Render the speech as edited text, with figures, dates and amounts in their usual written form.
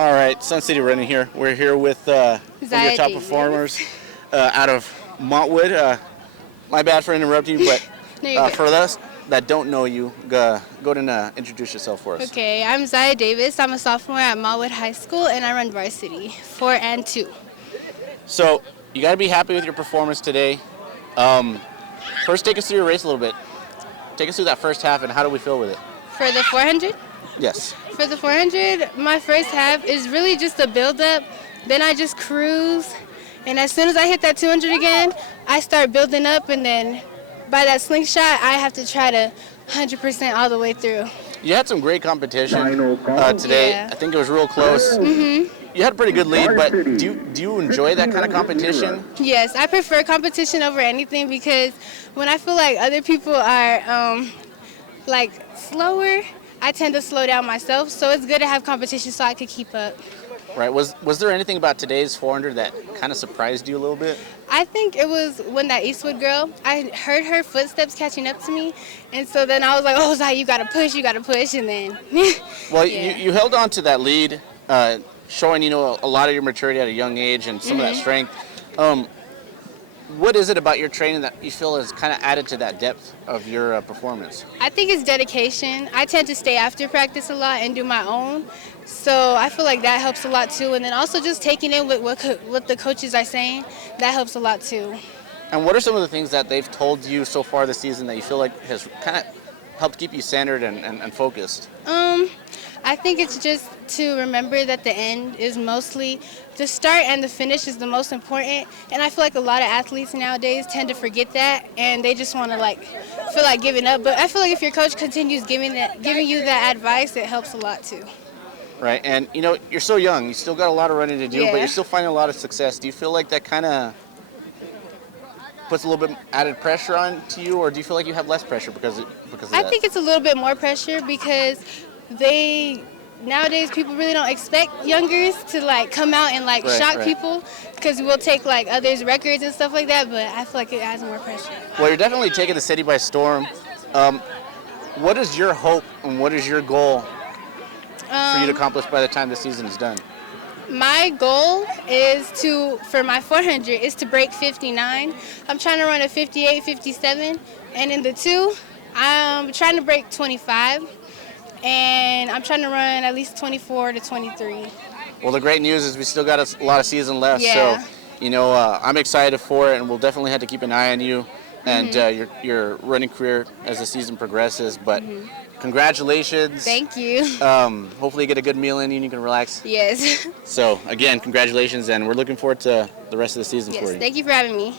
All right, Sun City Running here. We're here with one of your Zaiyah top Davis. performers out of Montwood. My bad for interrupting you, but No, you're good. for those that don't know you, go ahead and introduce yourself for us. Okay, I'm Zaiyah Davis. I'm a sophomore at Malwood High School, and I run varsity 4 and 2. So you got to be happy with your performance today. First, take us through your race a little bit. Take us through that first half, and how do we feel with it? For the 400? Yes. For the 400, my first half is really just a build-up. Then I just cruise, and as soon as I hit that 200 again, I start building up, and then by that slingshot, I have to try to 100% all the way through. You had some great competition today. Yeah. I think it was real close. You had a pretty good lead, but do you enjoy that kind of competition? Yes, I prefer competition over anything because when I feel like other people are like slower, I tend to slow down myself. So it's good to have competition so I could keep up. Right. Was there anything about today's 400 that kind of surprised you a little bit? I think it was when that Eastwood girl, I heard her footsteps catching up to me, and so then I was like, oh, Zai, you gotta push, and then. Well, Yeah. you held on to that lead, showing a lot of your maturity at a young age and some of that strength. What is it about your training that you feel has kind of added to that depth of your performance? I think it's dedication. I tend to stay after practice a lot and do my own. So I feel like that helps a lot too. And then also just taking in what the coaches are saying, that helps a lot too. And what are some of the things that they've told you so far this season that you feel like has kind of helped keep you centered and focused? I think it's just to remember that the end is mostly the start and the finish is the most important. And I feel like a lot of athletes nowadays tend to forget that and they just want to feel like giving up. But I feel like if your coach continues giving you that advice, it helps a lot too. Right, and you're so young. You still got a lot of running to do, but Yeah. you're still finding a lot of success. Do you feel like that kind of puts a little bit added pressure on to you, or do you feel like you have less pressure because of that? I think it's a little bit more pressure because nowadays people really don't expect youngers to come out and shock right. people because we'll take others' records and stuff like that, but I feel like it adds more pressure. Well, you're definitely taking the city by storm. What is your hope and what is your goal for you to accomplish by the time the season is done? My goal is for my 400 is to break 59. I'm trying to run a 58, 57, and in the 2, I'm trying to break 25, and I'm trying to run at least 24 to 23. Well, the great news is we still got a lot of season left, Yeah. so I'm excited for it, and we'll definitely have to keep an eye on you and your running career as the season progresses. But congratulations. Thank you. Hopefully you get a good meal in and you can relax. Yes. So again, congratulations, and we're looking forward to the rest of the season for Yes. you. Thank you for having me.